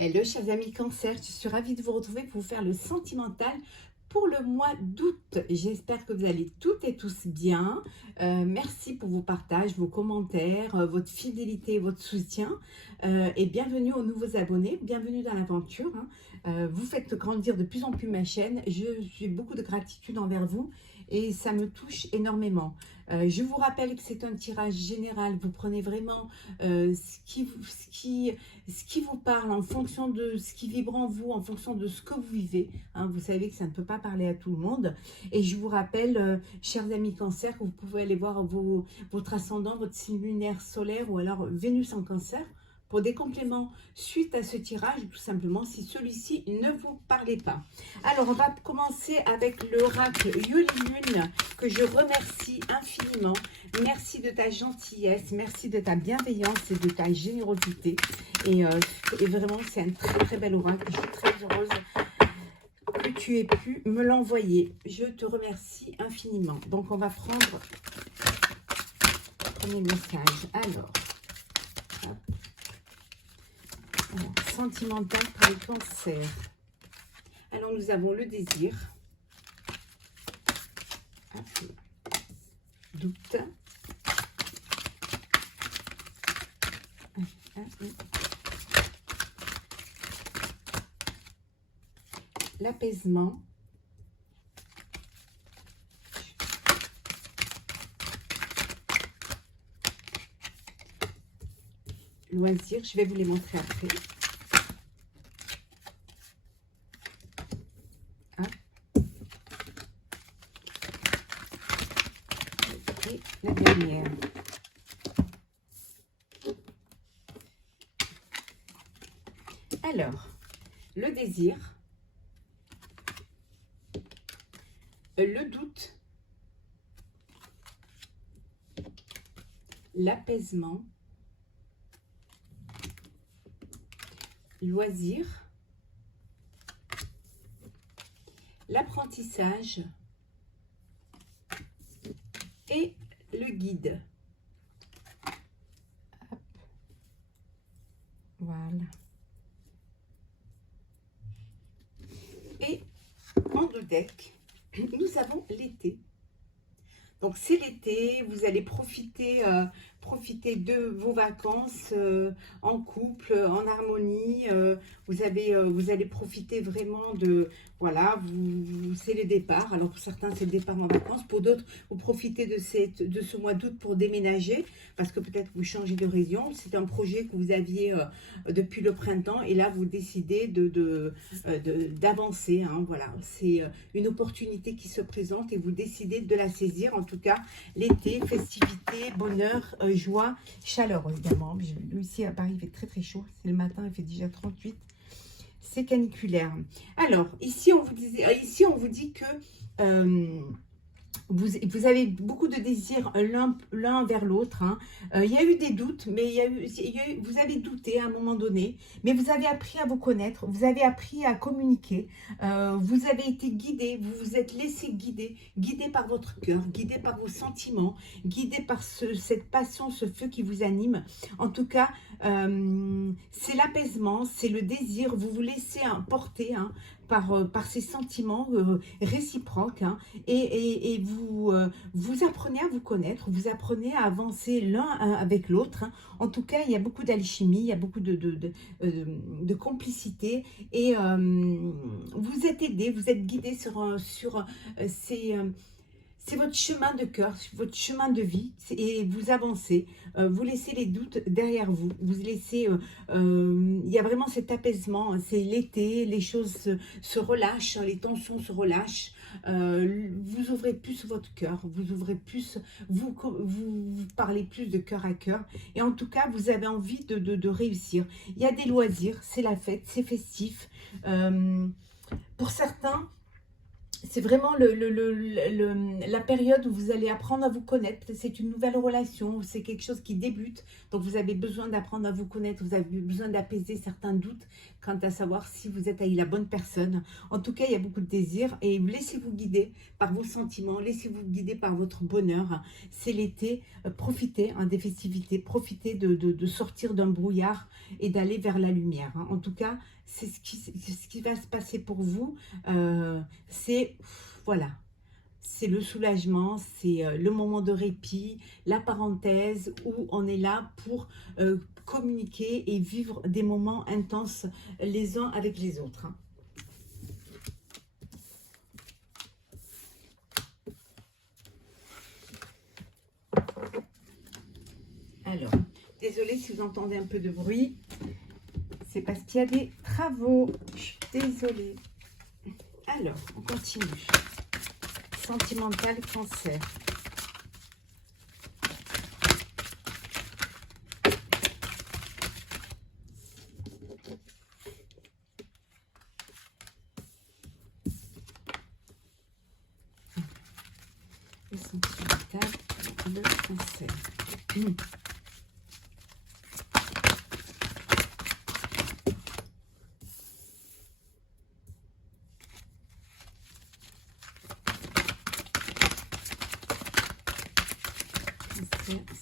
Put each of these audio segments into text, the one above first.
Hello chers amis Cancer, je suis ravie de vous retrouver pour vous faire le sentimental pour le mois d'août. J'espère que vous allez toutes et tous bien. Merci pour vos partages, vos commentaires, votre fidélité, votre soutien. Et bienvenue aux nouveaux abonnés, bienvenue dans l'aventure. Vous faites grandir de plus en plus ma chaîne. J'ai beaucoup de gratitude envers vous et ça me touche énormément. Je vous rappelle que c'est un tirage général. Vous prenez vraiment ce qui vous parle en fonction de ce qui vibre en vous, en fonction de ce que vous vivez. Vous savez que ça ne peut pas parler à tout le monde. Et je vous rappelle, chers amis Cancer, que vous pouvez aller voir votre ascendant, votre signe lunaire solaire ou alors Vénus en Cancer pour des compléments suite à ce tirage, tout simplement, si celui-ci ne vous parlait pas. Alors, on va commencer avec l'oracle Yoli Lune, que je remercie infiniment. Merci de ta gentillesse, merci de ta bienveillance et de ta générosité. Et vraiment, c'est un très très bel oracle. Je suis très heureuse que tu aies pu me l'envoyer. Je te remercie infiniment. Donc, on va prendre le premier message. Alors, sentimental pour les cancers. Alors, nous avons le désir, doute, l'apaisement, loisir. Je vais vous les montrer après. Et la dernière. Alors, le désir, le doute, l'apaisement, loisir, l'apprentissage et le guide. Hop. Voilà. Et en deux decks, nous avons l'été. Donc c'est l'été, vous allez profiter de vos vacances en couple, en harmonie. Vous allez profiter vraiment de, voilà, c'est le départ. Alors pour certains c'est le départ en vacances, pour d'autres vous profitez de ce mois d'août pour déménager, parce que peut-être vous changez de région. C'est un projet que vous aviez depuis le printemps et là vous décidez d'avancer. Voilà, c'est une opportunité qui se présente et vous décidez de la saisir. En tout cas, l'été, festivité, bonheur, joie, chaleur également. Ici à Paris, il fait très très chaud. C'est le matin, il fait déjà 38. C'est caniculaire. Alors, ici, on vous dit que vous avez beaucoup de désirs l'un vers l'autre. Il y a eu des doutes, mais vous avez douté à un moment donné, mais vous avez appris à vous connaître, vous avez appris à communiquer, vous avez été guidé, vous vous êtes laissé guidé par votre cœur, guidé par vos sentiments, guidé par cette passion, ce feu qui vous anime. En tout cas, c'est l'apaisement, c'est le désir, vous vous laissez porter par ces sentiments réciproques, et vous apprenez à vous connaître, vous apprenez à avancer l'un avec l'autre. En tout cas, il y a beaucoup d'alchimie, il y a beaucoup de complicité, et vous êtes aidé, vous êtes guidé sur c'est votre chemin de cœur, votre chemin de vie, et vous avancez, vous laissez les doutes derrière vous, vous laissez, il y a vraiment cet apaisement, c'est l'été, les choses se relâchent, les tensions se relâchent, vous ouvrez plus votre cœur, vous ouvrez plus, vous parlez plus de cœur à cœur, et en tout cas, vous avez envie de réussir. Il y a des loisirs, c'est la fête, c'est festif. Pour certains, c'est vraiment la période où vous allez apprendre à vous connaître. C'est une nouvelle relation, c'est quelque chose qui débute. Donc, vous avez besoin d'apprendre à vous connaître. Vous avez besoin d'apaiser certains doutes quant à savoir si vous êtes avec la bonne personne. En tout cas, il y a beaucoup de désir. Et laissez-vous guider par vos sentiments. Laissez-vous guider par votre bonheur. C'est l'été. Profitez des festivités. Profitez de sortir d'un brouillard et d'aller vers la lumière. En tout cas, c'est ce qui va se passer pour vous. C'est voilà, c'est le soulagement, c'est le moment de répit, la parenthèse où on est là pour communiquer et vivre des moments intenses les uns avec les autres. Alors, désolée si vous entendez un peu de bruit, c'est parce qu'il y a des travaux. Je suis désolée. Alors, on continue. Sentimental Cancer. Le sentimental, le Cancer.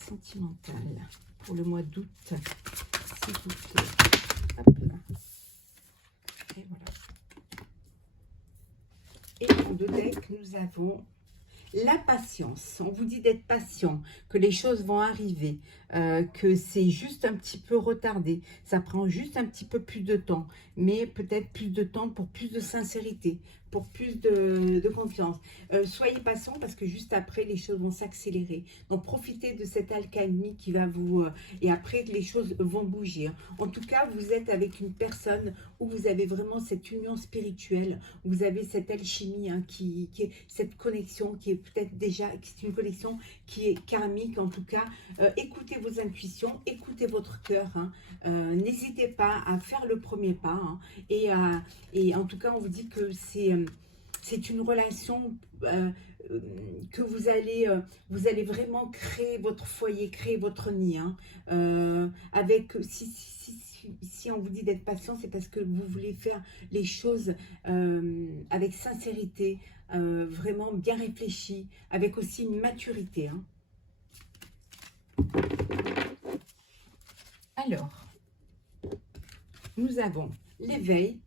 Sentimental pour le mois d'août, s'il vous plaît. Hop là. Et voilà. Et en deux decks, nous avons la patience. On vous dit d'être patient, que les choses vont arriver, que c'est juste un petit peu retardé. Ça prend juste un petit peu plus de temps, mais peut-être plus de temps pour plus de sincérité, pour plus de confiance. Soyez patient parce que juste après, les choses vont s'accélérer. Donc, profitez de cette alchimie qui va vous... et après, les choses vont bouger. En tout cas, vous êtes avec une personne où vous avez vraiment cette union spirituelle, où vous avez cette alchimie, qui est cette connexion qui est peut-être déjà, c'est une connexion qui est karmique. En tout cas, écoutez vos intuitions, écoutez votre cœur. N'hésitez pas à faire le premier pas. Et en tout cas, on vous dit que c'est une relation que vous allez vraiment créer votre foyer, créer votre nid. Avec, si on vous dit d'être patient, c'est parce que vous voulez faire les choses avec sincérité, vraiment bien réfléchi, avec aussi une maturité. Alors, nous avons l'éveil,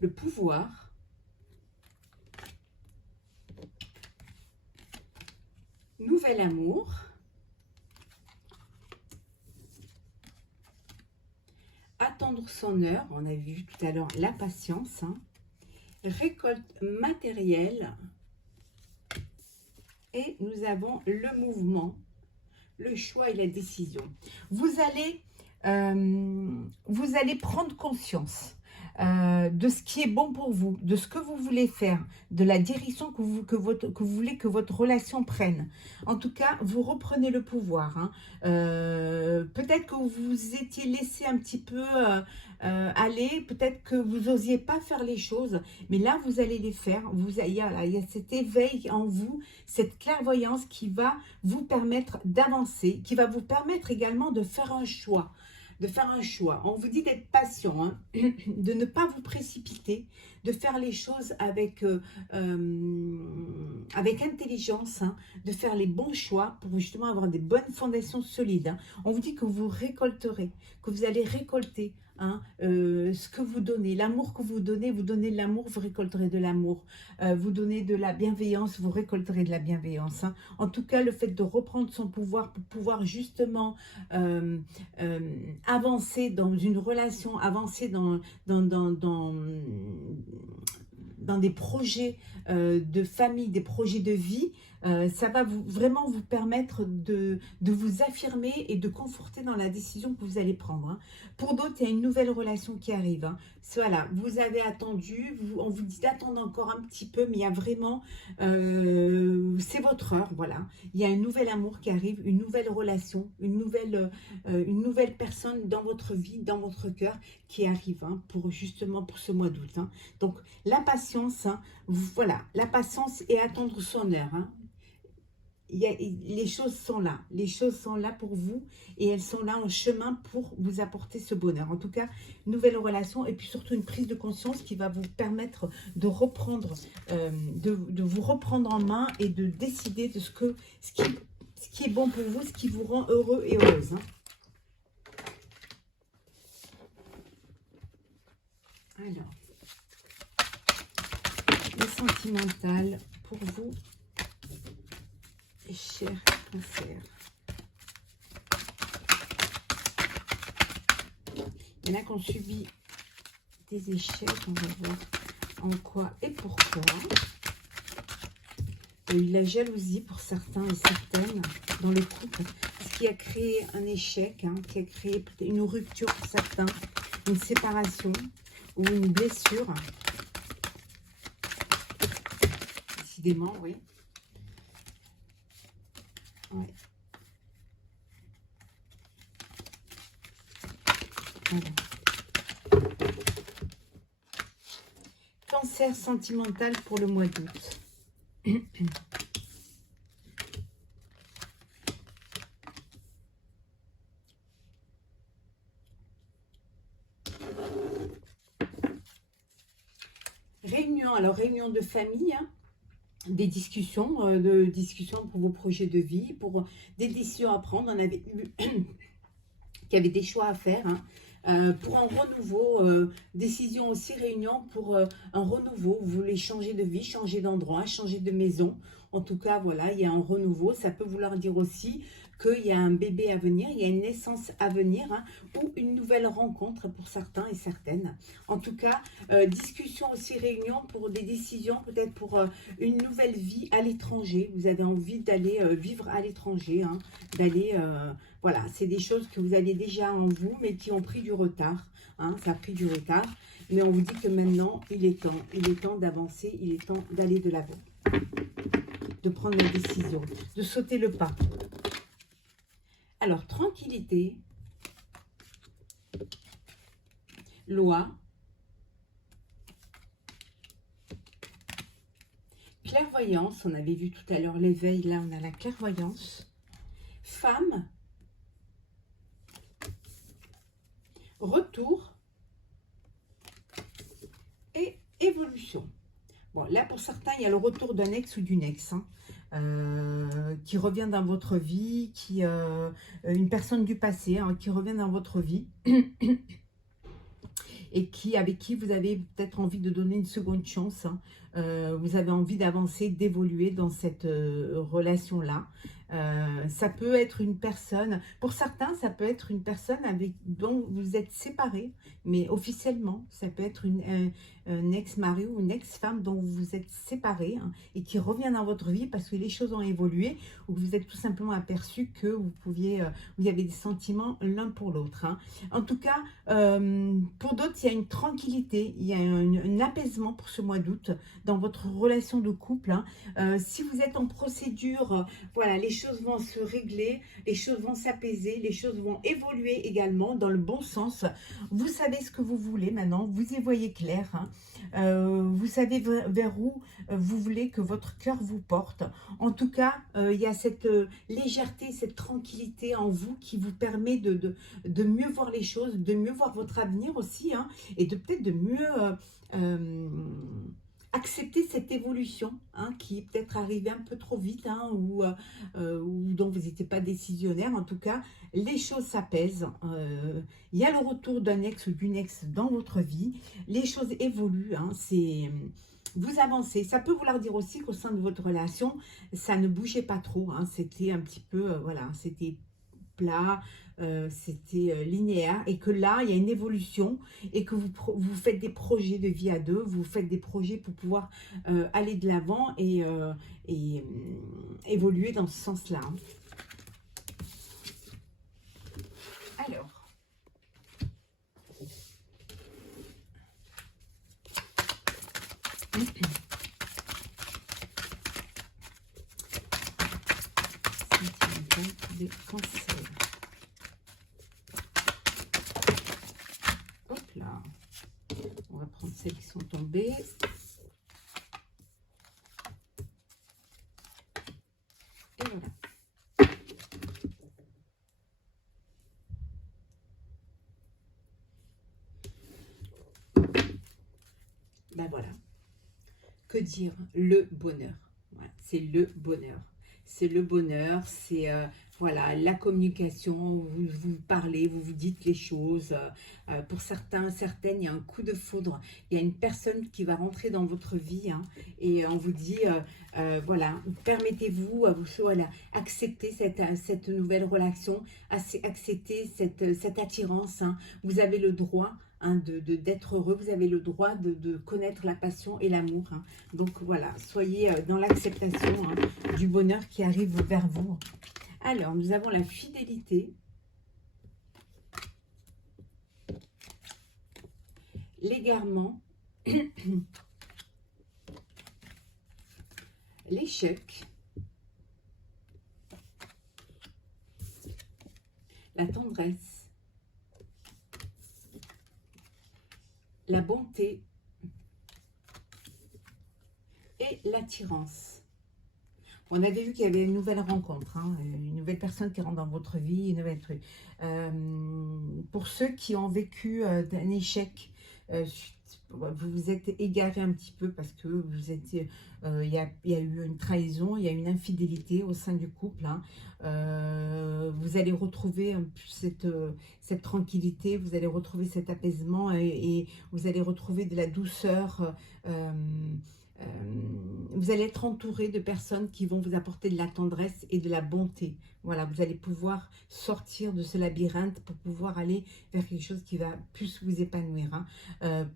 le pouvoir, nouvel amour, attendre son heure, on a vu tout à l'heure la patience, récolte matérielle, et nous avons le mouvement, le choix et la décision. Vous allez prendre conscience de ce qui est bon pour vous, de ce que vous voulez faire, de la direction que vous voulez que votre relation prenne. En tout cas, vous reprenez le pouvoir. Peut-être que vous vous étiez laissé un petit peu aller, peut-être que vous n'osiez pas faire les choses, mais là, vous allez les faire. Il y a cet éveil en vous, cette clairvoyance qui va vous permettre d'avancer, qui va vous permettre également de faire un choix. On vous dit d'être patient, de ne pas vous précipiter, de faire les choses avec intelligence, de faire les bons choix pour justement avoir des bonnes fondations solides. On vous dit que vous récolterez, que vous allez récolter ce que vous donnez, l'amour que vous donnez de l'amour, vous récolterez de l'amour. Vous donnez de la bienveillance, vous récolterez de la bienveillance. En tout cas, le fait de reprendre son pouvoir pour pouvoir justement avancer dans une relation, avancer dans des projets de famille, des projets de vie, Ça va vraiment vous permettre de vous affirmer et de conforter dans la décision que vous allez prendre, hein. Pour d'autres, il y a une nouvelle relation qui arrive, hein. Voilà, vous avez attendu, on vous dit d'attendre encore un petit peu, mais il y a vraiment, c'est votre heure, voilà. Il y a un nouvel amour qui arrive, une nouvelle relation, une nouvelle personne dans votre vie, dans votre cœur qui arrive, hein, justement pour ce mois d'août, hein. Donc la patience, hein, voilà, la patience et attendre son heure, hein. Les choses sont là. Les choses sont là pour vous et elles sont là en chemin pour vous apporter ce bonheur. En tout cas, nouvelle relation et puis surtout une prise de conscience qui va vous permettre de reprendre, de vous reprendre en main et de décider de ce qui est bon pour vous, ce qui vous rend heureux et heureuse, hein. Alors, le sentimental pour vous, cher Cancer. Il y en a qui ont subi des échecs, on va voir en quoi et pourquoi. Il y a eu la jalousie pour certains et certaines dans le couple, ce qui a créé un échec, hein, qui a créé peut-être une rupture pour certains, une séparation ou une blessure. Décidément, oui. Ouais. Voilà. Cancer sentimental pour le mois d'août. Réunion, alors réunion de famille, hein. Des discussions pour vos projets de vie, pour des décisions à prendre. On avait eu qu'il y avait des choix à faire, hein, pour un renouveau, décision aussi, réunion pour un renouveau. Vous voulez changer de vie, changer d'endroit, changer de maison. En tout cas, voilà, il y a un renouveau. Ça peut vouloir dire aussi qu'il y a un bébé à venir, il y a une naissance à venir, hein, ou une nouvelle rencontre pour certains et certaines. En tout cas, discussion aussi, réunion pour des décisions, peut-être pour une nouvelle vie à l'étranger. Vous avez envie d'aller vivre à l'étranger, hein, d'aller... voilà, c'est des choses que vous avez déjà en vous, mais qui ont pris du retard, hein, ça a pris du retard. Mais on vous dit que maintenant, il est temps d'avancer, il est temps d'aller de l'avant, de prendre une décision, de sauter le pas. Alors, tranquillité, loi, clairvoyance, on avait vu tout à l'heure l'éveil, là on a la clairvoyance, femme, retour et évolution. Bon, là pour certains, il y a le retour d'un ex ou d'une ex, hein, qui revient dans votre vie, une personne du passé, hein, qui revient dans votre vie et avec qui vous avez peut-être envie de donner une seconde chance, hein. Vous avez envie d'avancer, d'évoluer dans cette relation-là. Ça peut être une personne, pour certains, ça peut être une personne dont vous êtes séparés, mais officiellement, ça peut être un ex-mari ou une ex-femme dont vous vous êtes séparés, hein, et qui revient dans votre vie parce que les choses ont évolué ou que vous êtes tout simplement aperçu que vous avez des sentiments l'un pour l'autre, hein. En tout cas, pour d'autres, il y a une tranquillité, il y a un apaisement pour ce mois d'août dans votre relation de couple, hein. Si vous êtes en procédure, voilà, les choses vont se régler, les choses vont s'apaiser, les choses vont évoluer également dans le bon sens. Vous savez ce que vous voulez maintenant, vous y voyez clair, hein. Vous savez vers où vous voulez que votre cœur vous porte. En tout cas, il y a cette légèreté, cette tranquillité en vous qui vous permet de mieux voir les choses, de mieux voir votre avenir aussi, hein, et de peut-être de mieux... accepter cette évolution, hein, qui est peut-être arrivée un peu trop vite, hein, ou dont vous n'étiez pas décisionnaire. En tout cas, les choses s'apaisent. Il y a le retour d'un ex ou d'une ex dans votre vie. Les choses évoluent, hein, vous avancez. Ça peut vouloir dire aussi qu'au sein de votre relation, ça ne bougeait pas trop, hein, c'était un petit peu, voilà, c'était plat, c'était linéaire, et que là, il y a une évolution, et que vous faites des projets de vie à deux, vous faites des projets pour pouvoir aller de l'avant et évoluer dans ce sens-là. Hein. Alors, des cancers. Hop là. On va prendre celles qui sont tombées. Et voilà. Ben voilà. Que dire? Le bonheur. Voilà, c'est le bonheur. C'est le bonheur, c'est voilà, la communication, vous parlez, vous vous dites les choses. Pour certains, certaines, il y a un coup de foudre. Il y a une personne qui va rentrer dans votre vie, hein, et on vous dit, voilà, permettez-vous, voilà, accepter cette nouvelle relation, accepter cette attirance. Hein. Vous avez le droit, hein, d'être heureux, vous avez le droit de connaître la passion et l'amour. Hein. Donc voilà, soyez dans l'acceptation, hein, du bonheur qui arrive vers vous. Alors, nous avons la fidélité, l'égarement, l'échec, la tendresse, la bonté et l'attirance. On avait vu qu'il y avait une nouvelle rencontre, hein, une nouvelle personne qui rentre dans votre vie, une nouvelle truc. Pour ceux qui ont vécu un échec, vous vous êtes égaré un petit peu parce que vous étiez, il y a eu une trahison, il y a eu une infidélité au sein du couple. Hein. Vous allez retrouver cette tranquillité, vous allez retrouver cet apaisement, et vous allez retrouver de la douceur. Vous allez être entouré de personnes qui vont vous apporter de la tendresse et de la bonté. Voilà, vous allez pouvoir sortir de ce labyrinthe pour pouvoir aller vers quelque chose qui va plus vous épanouir. Hein.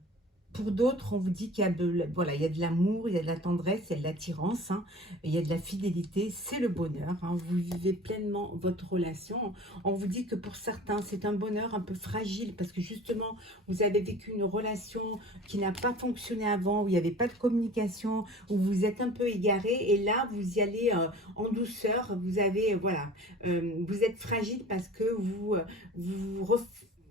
Pour d'autres, on vous dit qu'il y a voilà, il y a de l'amour, il y a de la tendresse, il y a de l'attirance, hein, il y a de la fidélité, c'est le bonheur. Hein, vous vivez pleinement votre relation. On vous dit que pour certains, c'est un bonheur un peu fragile parce que justement, vous avez vécu une relation qui n'a pas fonctionné avant, où il n'y avait pas de communication, où vous êtes un peu égaré, et là, vous y allez en douceur. Vous avez, voilà, vous êtes fragile parce que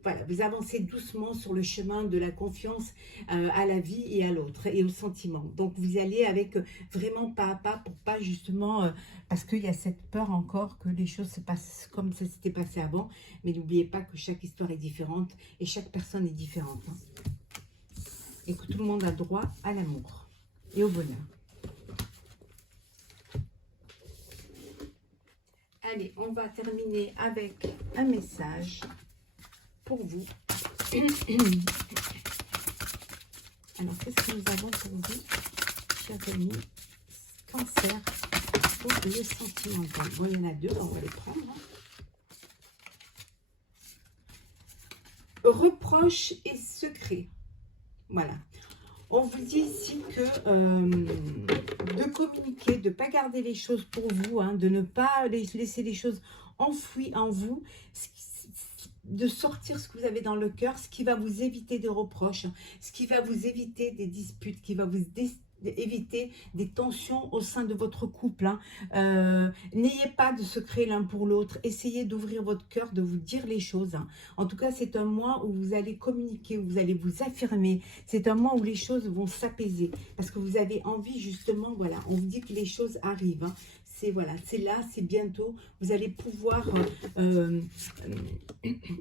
voilà, vous avancez doucement sur le chemin de la confiance à la vie et à l'autre et aux sentiments. Donc vous y allez avec vraiment pas à pas pour pas justement, parce qu'il y a cette peur encore que les choses se passent comme ça s'était passé avant. Mais n'oubliez pas que chaque histoire est différente et chaque personne est différente. Hein. Et que tout le monde a droit à l'amour et au bonheur. Allez, on va terminer avec un message pour vous. Alors, qu'est-ce que nous avons pour vous, chers amis? Cancer pour le sentimental. Bon, il y en a deux, on va les prendre. Hein. Reproches et secrets. Voilà. On vous dit ici que de communiquer, de ne pas garder les choses pour vous, hein, de ne pas laisser les choses enfouies en vous, de sortir ce que vous avez dans le cœur, ce qui va vous éviter des reproches, ce qui va vous éviter des disputes, qui va vous éviter des tensions au sein de votre couple. Hein. N'ayez pas de secret l'un pour l'autre. Essayez d'ouvrir votre cœur, de vous dire les choses. Hein. En tout cas, c'est un mois où vous allez communiquer, où vous allez vous affirmer. C'est un mois où les choses vont s'apaiser parce que vous avez envie justement, voilà, on vous dit que les choses arrivent. Hein. C'est voilà, c'est là, c'est bientôt. Vous allez pouvoir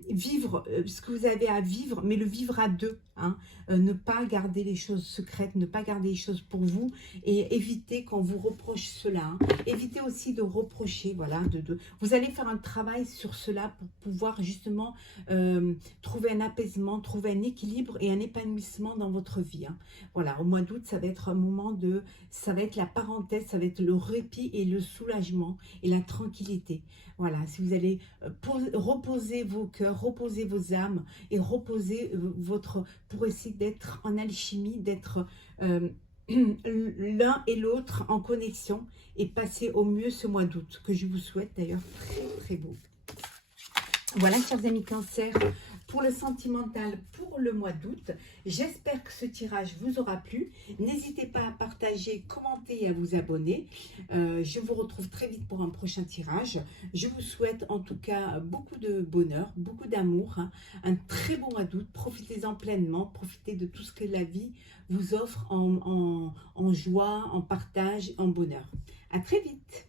vivre ce que vous avez à vivre, mais le vivre à deux. Hein. Ne pas garder les choses secrètes, ne pas garder les choses pour vous et éviter qu'on vous reproche cela. Hein. Évitez aussi de reprocher. Voilà, vous allez faire un travail sur cela pour pouvoir justement trouver un apaisement, trouver un équilibre et un épanouissement dans votre vie. Hein. Voilà, au mois d'août, ça va être un moment ça va être la parenthèse, ça va être le répit et le soulagement et la tranquillité. Voilà, si vous allez reposer vos cœurs, reposer vos âmes et reposer pour essayer d'être en alchimie, d'être l'un et l'autre en connexion et passer au mieux ce mois d'août, que je vous souhaite d'ailleurs très très beau. Voilà, chers amis Cancer, pour le sentimental pour le mois d'août. J'espère que ce tirage vous aura plu. N'hésitez pas à partager, commenter et à vous abonner. Je vous retrouve très vite pour un prochain tirage. Je vous souhaite en tout cas beaucoup de bonheur, beaucoup d'amour, hein, un très bon mois d'août. Profitez-en pleinement, profitez de tout ce que la vie vous offre en joie, en partage, en bonheur. À très vite.